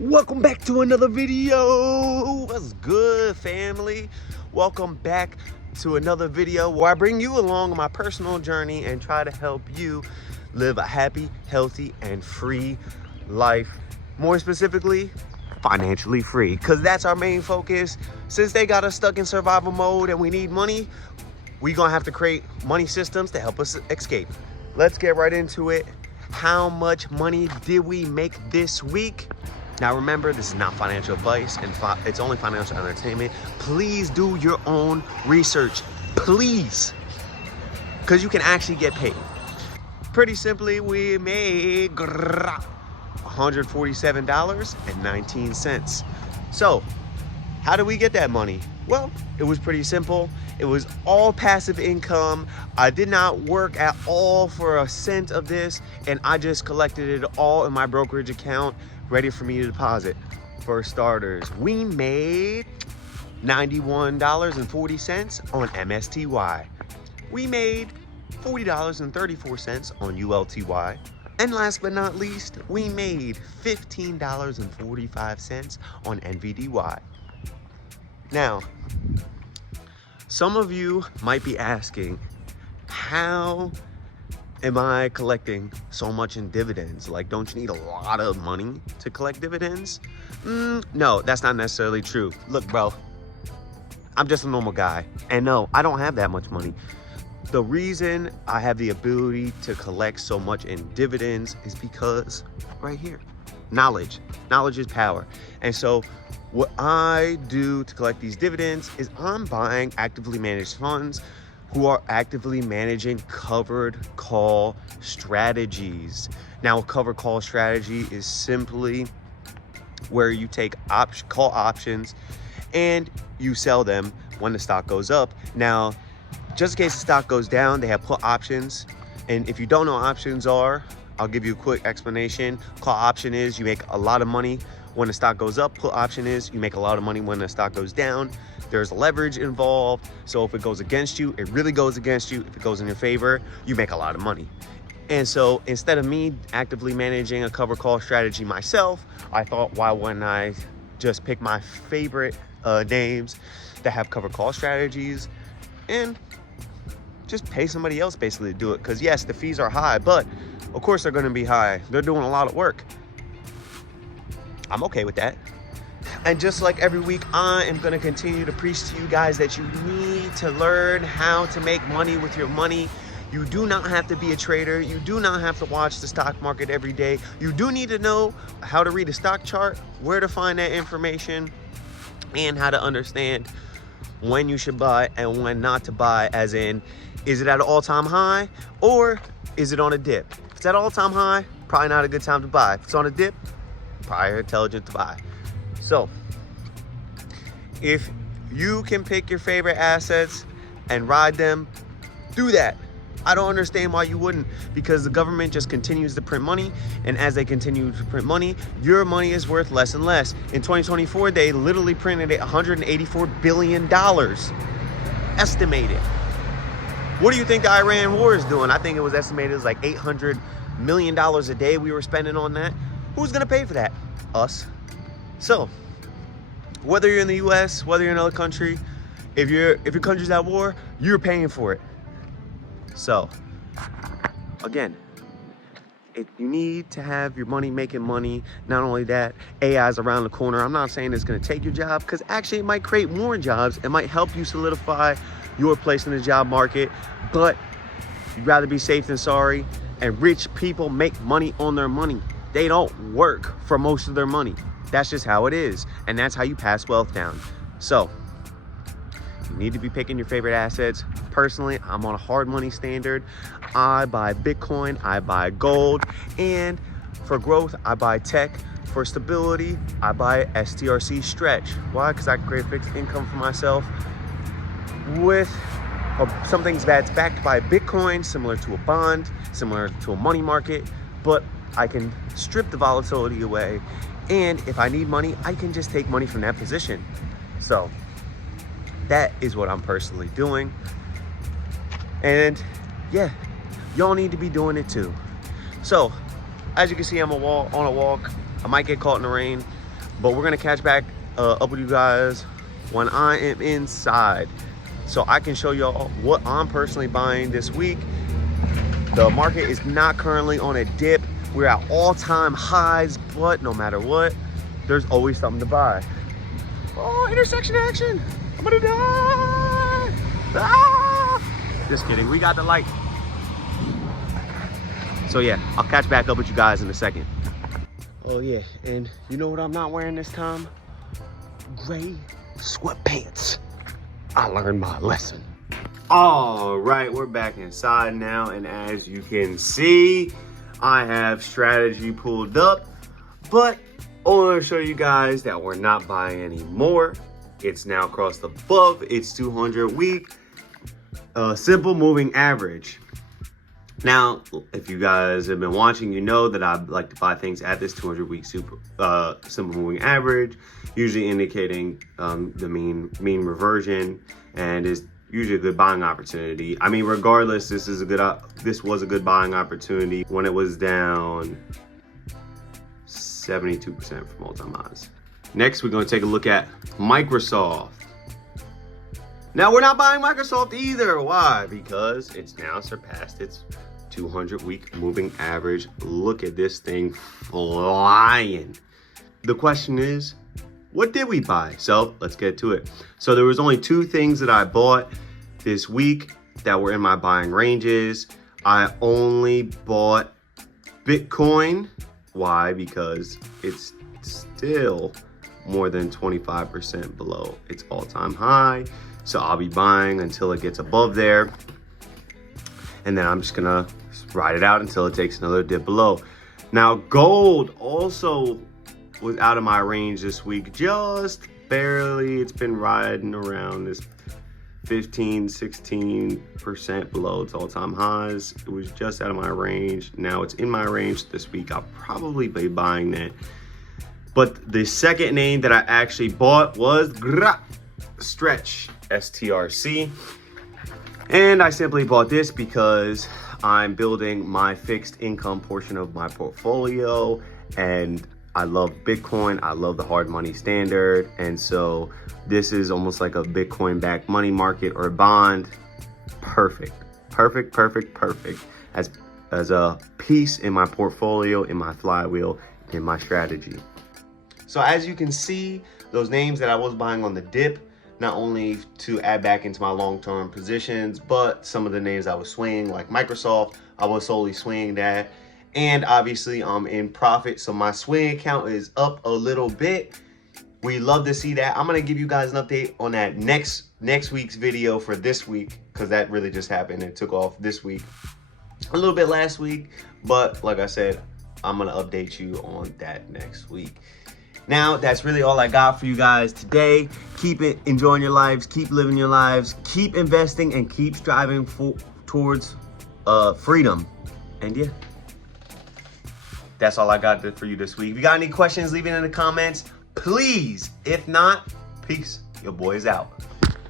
Welcome back to another video. What's good, family? Welcome back to another video where I bring you along on my personal journey and try to help you live a happy, healthy, and free life. More specifically, financially free, because that's our main focus. Since they got us stuck in survival mode and we need money, we're gonna have to create money systems to help us escape. Let's get right into it. How much money did we make this week? Now remember, this is not financial advice and it's only financial entertainment. Please do your own research, please, because you can actually get paid. Pretty simply, we made $147.19. So, how did we get that money? Well, it was pretty simple. It was all passive income. I did not work at all for a cent of this, and I just collected it all in my brokerage account, ready for me to deposit. For starters, we made $91.40 on MSTY. We made $40.34 on ULTY. And last but not least, we made $15.45 on NVDY. Now, some of you might be asking, how am I collecting so much in dividends? Like, don't you need a lot of money to collect dividends? No, that's not necessarily true. Look, bro, I'm just a normal guy. And no, I don't have that much money. The reason I have the ability to collect so much in dividends is because right here, knowledge. Knowledge is power. And so what I do to collect these dividends is I'm buying actively managed funds who are actively managing covered call strategies. Now, a covered call strategy is simply where you take call options and you sell them when the stock goes up. Now, just in case the stock goes down, they have put options. And if you don't know what options are, I'll give you a quick explanation. Call option is you make a lot of money when the stock goes up. Put option is you make a lot of money when the stock goes down. There's leverage involved. So if it goes against you, it really goes against you. If it goes in your favor, you make a lot of money. And so instead of me actively managing a cover call strategy myself, I thought, why wouldn't I just pick my favorite names that have cover call strategies and just pay somebody else basically to do it? Because yes, the fees are high, but of course they're going to be high. They're doing a lot of work. I'm okay with that. And just like every week, I am going to continue to preach to you guys that you need to learn how to make money with your money. You do not have to be a trader. You do not have to watch the stock market every day. You do need to know how to read a stock chart, where to find that information, and how to understand when you should buy and when not to buy, as in, is it at an all-time high or is it on a dip? If it's at an all-time high, probably not a good time to buy. If it's on a dip, probably intelligent to buy. So, if you can pick your favorite assets and ride them, do that. I don't understand why you wouldn't, because the government just continues to print money, and as they continue to print money, your money is worth less and less. In 2024, they literally printed $184 billion estimated. What do you think the Iran war is doing? I think it was estimated as like $800 million a day we were spending on that. Who's gonna pay for that? Us. So, whether you're in the US, whether you're in another country, if your country's at war, you're paying for it. So, again, you need to have your money making money. Not only that, AI is around the corner. I'm not saying it's gonna take your job, because actually it might create more jobs. It might help you solidify your place in the job market, but you'd rather be safe than sorry. And rich people make money on their money. They don't work for most of their money. That's just how it is. And that's how you pass wealth down. So, you need to be picking your favorite assets. Personally, I'm on a hard money standard. I buy Bitcoin, I buy gold, and for growth, I buy tech. For stability, I buy STRC Stretch. Why? Because I can create fixed income for myself with something that's backed by Bitcoin, similar to a bond, similar to a money market, but I can strip the volatility away. And if I need money, I can just take money from that position. So that is what I'm personally doing. And yeah, y'all need to be doing it too. So as you can see, I'm on a walk. I might get caught in the rain. But we're gonna catch back up with you guys when I am inside, so I can show y'all what I'm personally buying this week. The market is not currently on a dip. We're at all-time highs, but no matter what, there's always something to buy. Oh, intersection action. I'm gonna die. Ah! Just kidding, we got the light. So yeah, I'll catch back up with you guys in a second. Oh yeah, and you know what I'm not wearing this time? Gray sweatpants. I learned my lesson. All right, we're back inside now, and as you can see, I have strategy pulled up, but I want to show you guys that we're not buying any more. It's now crossed above its 200-week simple moving average. Now, if you guys have been watching, you know that I like to buy things at this 200-week simple moving average, usually indicating the mean reversion, and is usually a good buying opportunity. I mean, regardless, this was a good buying opportunity when it was down 72% from all-time highs. Next, we're going to take a look at Microsoft. Now, we're not buying Microsoft either. Why? Because it's now surpassed its 200-week moving average. Look at this thing flying. The question is, what did we buy? So let's get to it. So there was only two things that I bought this week that were in my buying ranges. I only bought Bitcoin. Why? Because it's still more than 25% below its all-time high. So I'll be buying until it gets above there. And then I'm just gonna ride it out until it takes another dip below. Now, gold also was out of my range this week, just barely. It's been riding around this 15-16% below its all-time highs. It was just out of my range. Now it's in my range this week. I'll probably be buying that. But the second name that I actually bought was Stretch, STRC. And I simply bought this because I'm building my fixed income portion of my portfolio, and I love Bitcoin. I love the hard money standard. And so this is almost like a Bitcoin backed money market or bond. Perfect, perfect, perfect, perfect. As a piece in my portfolio, in my flywheel, in my strategy. So as you can see, those names that I was buying on the dip, not only to add back into my long-term positions, but some of the names I was swinging, like Microsoft, I was solely swinging that. And obviously I'm in profit, so my swing account is up a little bit. We love to see that. I'm gonna give you guys an update on that next week's video for this week, because that really just happened and took off this week. A little bit last week, but like I said, I'm gonna update you on that next week. Now, that's really all I got for you guys today. Keep enjoying your lives, keep living your lives, keep investing, and keep striving towards freedom. And yeah, that's all I got for you this week. If you got any questions, leave it in the comments, please. If not, peace. Your boy is out.